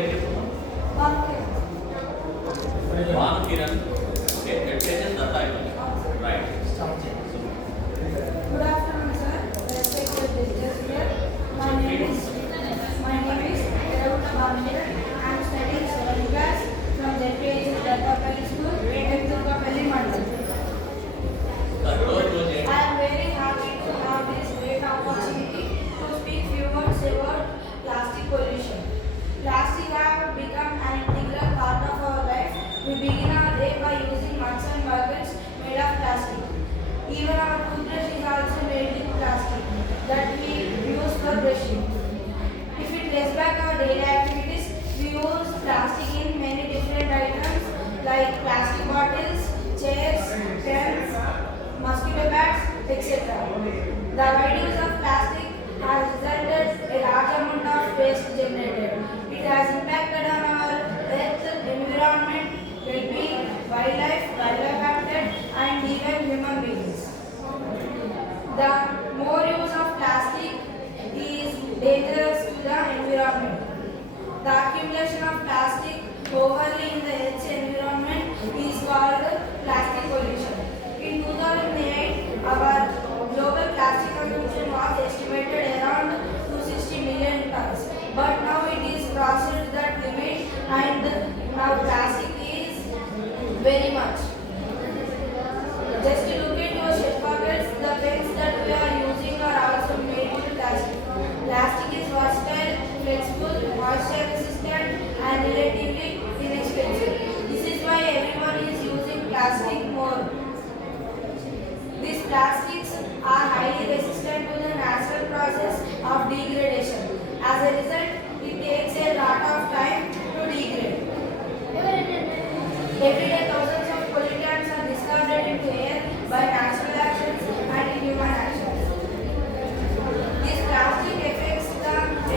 Van Kiran. Okay, education Datta. Right. Good afternoon, sir. Respected visitors here. My name is Devuta Bhamir. I am studying 7th class from ZPH Dattapalli School, Durgapalli Mandal. I am very happy to have this great opportunity to speak few words about plastic pollution. Plastic have become an integral part of our life. We begin our day by using mugs and buckets made of plastic. Even our toothbrush is also made with plastic that we use for brushing. If we trace back our daily activities, we use plastic in many different items like plastic bottles, chairs, pens, mosquito bats, etc. The wide use of plastic has resulted a large amount of waste generated. It has impacted on our earth, environment, well-being, wildlife habitat, and even human beings. The more use of plastic is dangerous to the environment. The accumulation of plastic overly in the Earth's environment is called plastic pollution. In 2008, our global plastic consumption was estimated around 260 million tons. But now it is crossed that limit and now plastic is very much. Just look at your shirt pockets, the pens that we are using are also made with plastic. Plastic is versatile, flexible, moisture resistant and relatively inexpensive. This is why everyone is using plastic more. These plastics are highly resistant to the natural process of degradation. As a result, it takes a lot of time to degrade. Every day, thousands of pollutants are discarded into air by natural actions and human actions. This plastic affects the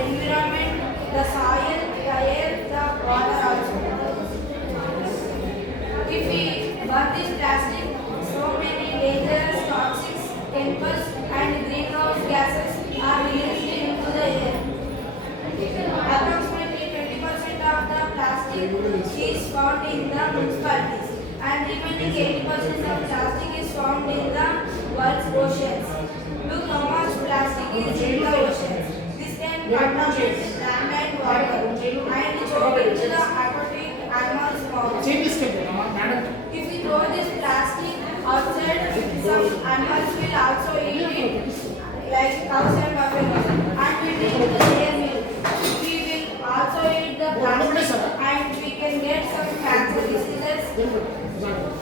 environment, the soil, the air, the water also. If we burn this plastic, so many dangerous toxics, chemicals and greenhouse gases are released into the air. Approximately 20% of the plastic is found in the municipalities and remaining 80% of plastic is found in the world's oceans. Look how much plastic is in the oceans. This can contaminate land and water and choke into the aquatic animals' mouths. If we throw this plastic outside, some animals will also eat it, like cows and buffaloes, and we drink their milk. We will also eat the plastic and we can get some cancer diseases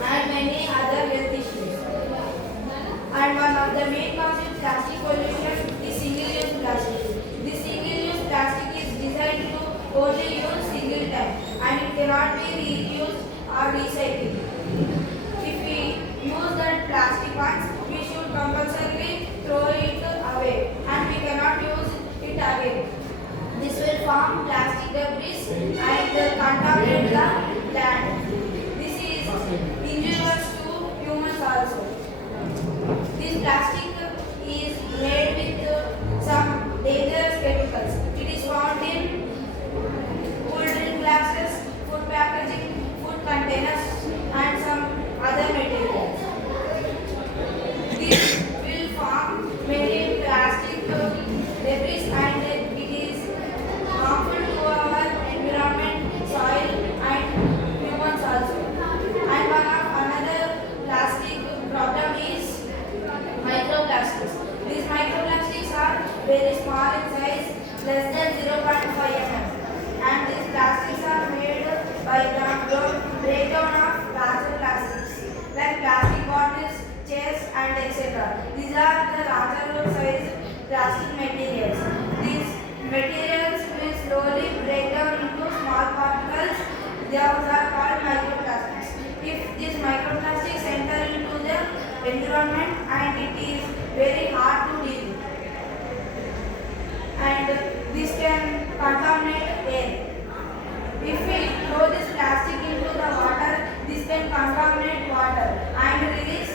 and many other health issues. And one of the main causes of plastic pollution is single-use plastic. This single-use plastic is designed to only use single time and it cannot be reused or recycled. If we use that plastic once, we should compulsorily throw it away and we cannot use it again. This will form plastic debris and contaminate the land. This is injurious to humans also. This plastic is made with some dangerous chemicals. It is found in cool drink glasses, food packaging, food containers and some other materials. This will form many plastic debris and it is harmful to our environment, soil and humans also. And another plastic problem is microplastics. These microplastics are very small in size, less than 0.5 mm. And these plastics are made by the breakdown of larger plastics, like plastic bottles, chairs and etc. These are the larger size plastic materials. These materials will slowly break down into small particles. Those are called microplastics. If these microplastics enter into the environment and it is very hard to deal with. And this can contaminate air. If we throw this plastic into the water, this can contaminate water and release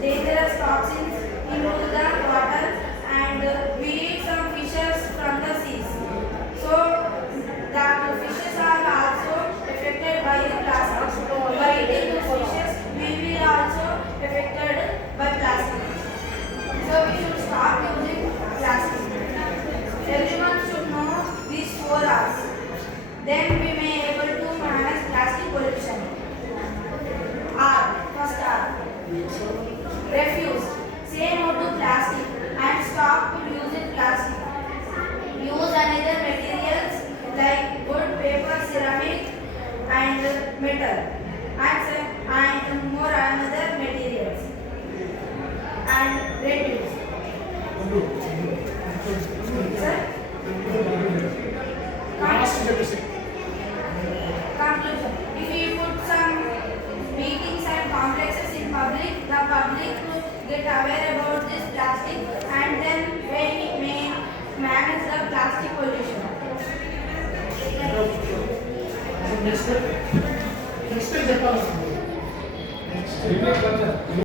dangerous toxins into the water and we eat some fishes from the seas. So the fishes are metal and more another materials and reduce. Sir? Conclusion. If we put some meetings and complexes in public, the public will get aware about this plastic and then we may manage the plastic pollution. Next step చెప్పాలి.